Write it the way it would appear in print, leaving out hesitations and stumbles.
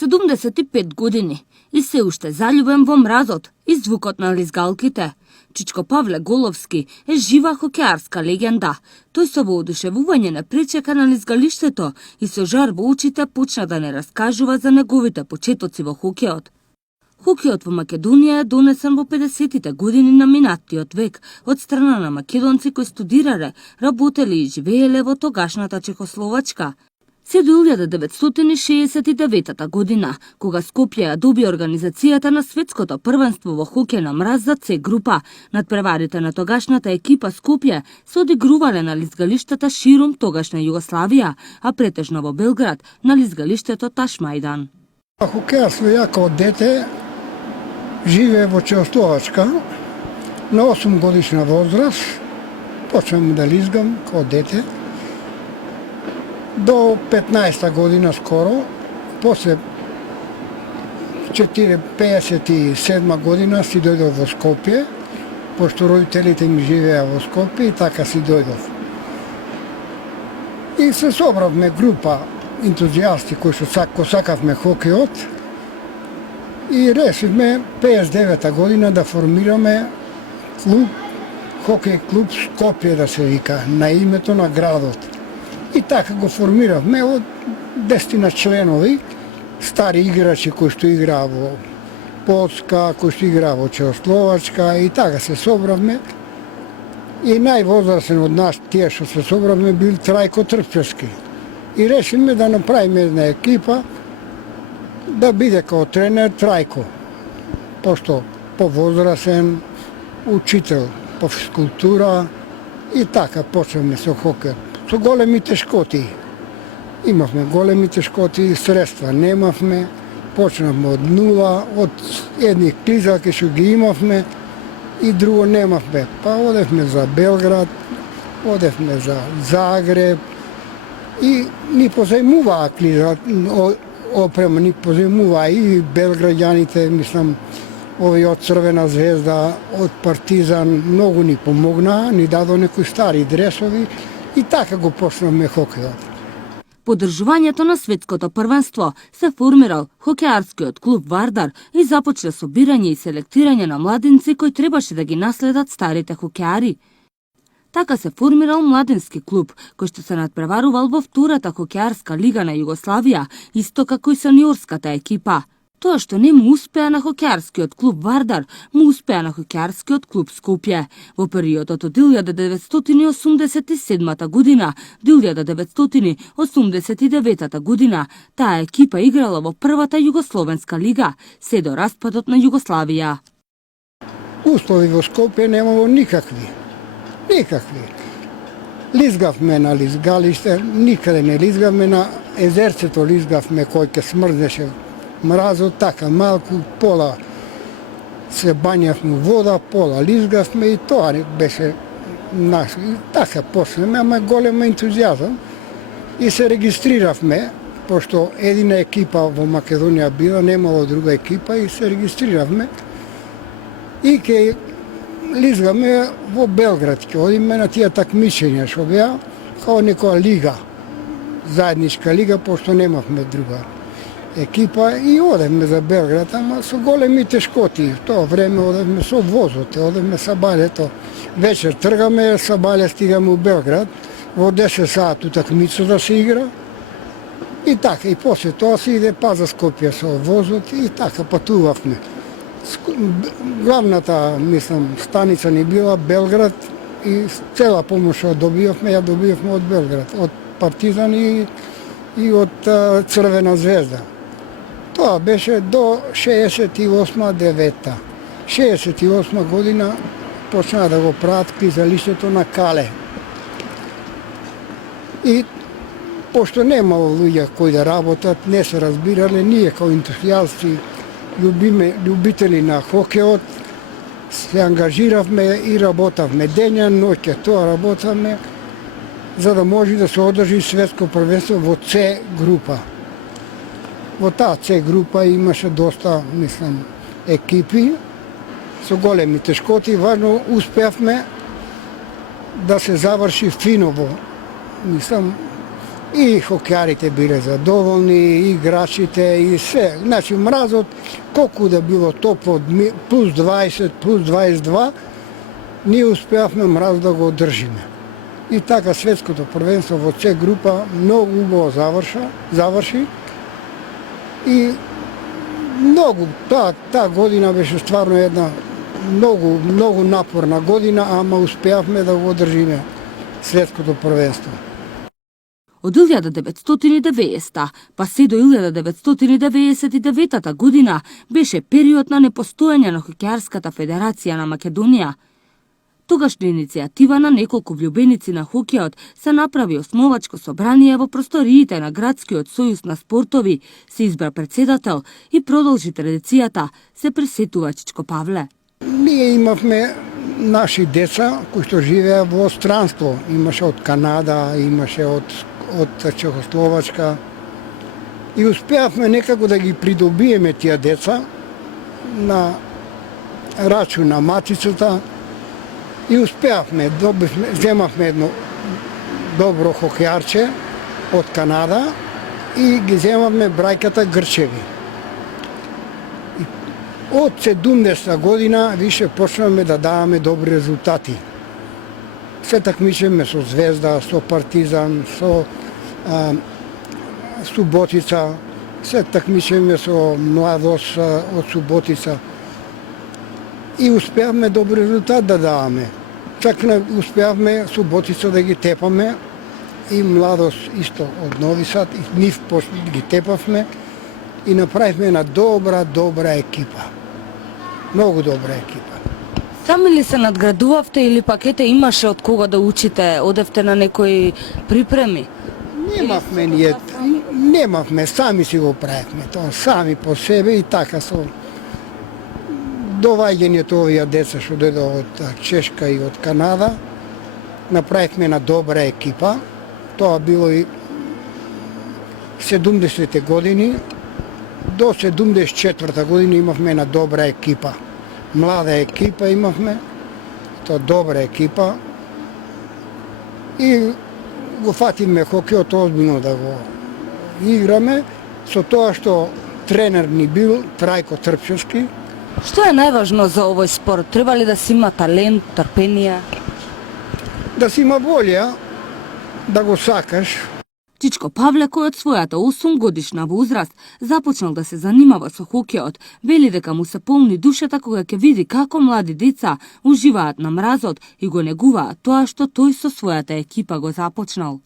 75 години и се уште заљубен во мразот и звукот на лизгалките. Чичко Павле Головски е жива хокеарска легенда. Тој со воодушевување не пречека на лизгалиштето и со жар во очите почна да не раскажува за неговите почетоци во хокеот. Хокеот во Македонија е донесен во 50-тите години на минатиот век од страна на македонци кои студирале, работеле и живееле во тогашната Чехословачка. Се до 1969 година, кога Скопје ја доби организацијата на светското првенство во хокеј на мраз за С група, надпреварите на тогашната екипа Скопје се одигрувале на лизгалиштата ширум тогашна Југославија, а претежно во Белград на лизгалиштето Ташмајдан. Хокејарство ја као дете живее во Чехословачка на 8 годишна возраст. Почнам да лизгам као дете. До 15-та година скоро, после 57 година си дојдов во Скопје, пошто родителите ми живеа во Скопје и така си дојдов. И се собравме група ентузијасти кои сакавме хокеот и решивме 59-та година да формираме клуб, хокеј клуб Скопје да се вика, на името на градот. И така го формиравме од 10 членови, стари играчи кои што играа во Поцка, кои што играа во Чехословачка и така се собравме. И највозрасен од нас тие што се собравме бил Трајко Трпчевски. И решиме да направиме една екипа да биде као тренер Трајко, пошто повозрасен, учител по физкултура и така почнеме со хокеј. Со големи тешкоти. Имавме големи тешкоти, средства немавме, почнавме од нула, од едни клизалки што ги имавме и друго немавме. Па одевме за Белград, одевме за Загреб и ни позајмуваа опрема, ни позајмуваа и белграѓаните, мислам, овие од Црвена звезда, од Партизан, многу ни помогнаа, ни дадо некои стари дресови, и така го почнавме хокејот. По одржувањето на светското првенство се формирал хокеарскиот клуб Вардар и започна собирање и селектирање на младинци кои требаше да ги наследат старите хокеари. Така се формирал младински клуб, кој што се надпреварувал во втората хокеарска лига на Југославија, исто како и сениорската екипа. Тоа што не му успеа на хокеарскиот клуб Вардар, му успеа на хокеарскиот клуб Скопје. Во периодот од 1987 година до 1989 година, таа екипа играла во првата Југословенска лига, се до распадот на Југославија. Услови во Скопје немало никакви. Никакви. Лизгавме на лизгалиште, никаде не лизгавме на езерцето, лизгавме кој ке смрдеше мразот, така малку, пола се бањавме вода, пола лизгавме и тоа беше наш. И така почнеме, ама голем ентузијазам и се регистриравме, пошто едина екипа во Македонија била, немало друга екипа и се регистриравме и ке лизгаме во Белград, ке одиме на тие такмичења што беа као некоја лига, заедничка лига, пошто немавме друга екипа и одевме за Белград, ама со големи тешкоти. В тоа време одевме со возот, одевме са балето. Вечер тргаме, са бале стигаме у Белград, во 10 саат утакмица да се игра. И така, и после тоа се иде па за Скопје со возот и така патувавме. Главната, мислам, станица ни била Белград и цела помош што добивавме, ја добивавме од Белград, од Партизан и од Црвена звезда. Тоа беше до 68-9. 68 година почнаа да го прават клизалиштето на Кале. И пошто немало луѓе кои да работат, не се разбирале, ние као ентузијасти, љубители на хокеот, се ангажиравме и работавме дења, ноќе, тоа работавме, за да може да се одржи светско првенство во С група. Во таа С група имаше доста, мислам, екипи со големи тешкоти. Важно успеавме да се заврши финово. Мислам, И хокеарите биле задоволни, и играчите, и се. Значи мразот, колку да било топло, плюс 20, плюс 22, ние успеавме мраз да го одржиме. И така светското првенство во С група многу убаво заврши. И многу, таа година беше стварно една многу напорна година, ама успеавме да го одржиме светското првенство. Од 1990 па се до 1999 година беше период на непостоење на Хокеарската федерација на Македонија. Тогашна иницијатива на неколку влюбеници на хокејот се направи основачко собрание во просториите на Градскиот сојуз на спортови, се избра председател и продолжи традицијата, се пресетува Чичко Павле. Ние имавме наши деца кои што живеа во странство. Имаше од Канада, имаше од Чехословачка. И успеавме некако да ги придобиеме тие деца на рачун на матицата. И успеавме, земавме едно добро хокеарче од Канада и ги земавме брајката Грчеви. И од 70 година више почнавме да даваме добри резултати. Се такмичеме со Звезда, со Партизан, со Суботица, се такмичеме со Младост од Суботица. И успеавме добри резултат да даваме. Чак успеавме Суботица да ги тепаме и Младост исто од Нови Сад, и нив ги тепавме и направивме една добра екипа. Многу добра екипа. Сами ли се надградувавте или пак ете имаше од кога да учите, одевте на некои припреми? Немавме, сами си го правевме, тоа сами по себе и така со доваѓањето овие деца што дојдоа од Чешка и од Канада, направивме една добра екипа. Тоа било и 70-те години. До 74-та година имавме една добра екипа. Млада екипа имавме, тоа добра екипа. И го фатиме хокејот озбилно да го играме, со тоа што тренер ни бил Трајко Трпчевски. Што е најважно за овој спорт? Треба ли да си има талент, трпение? Да си има волја, да го сакаш. Чичко Павле, кој од својата 8 годишна возраст започнал да се занимава со хокејот, вели дека му се полни душата кога ќе види како млади деца уживаат на мразот и го негуваат тоа што тој со својата екипа го започнал.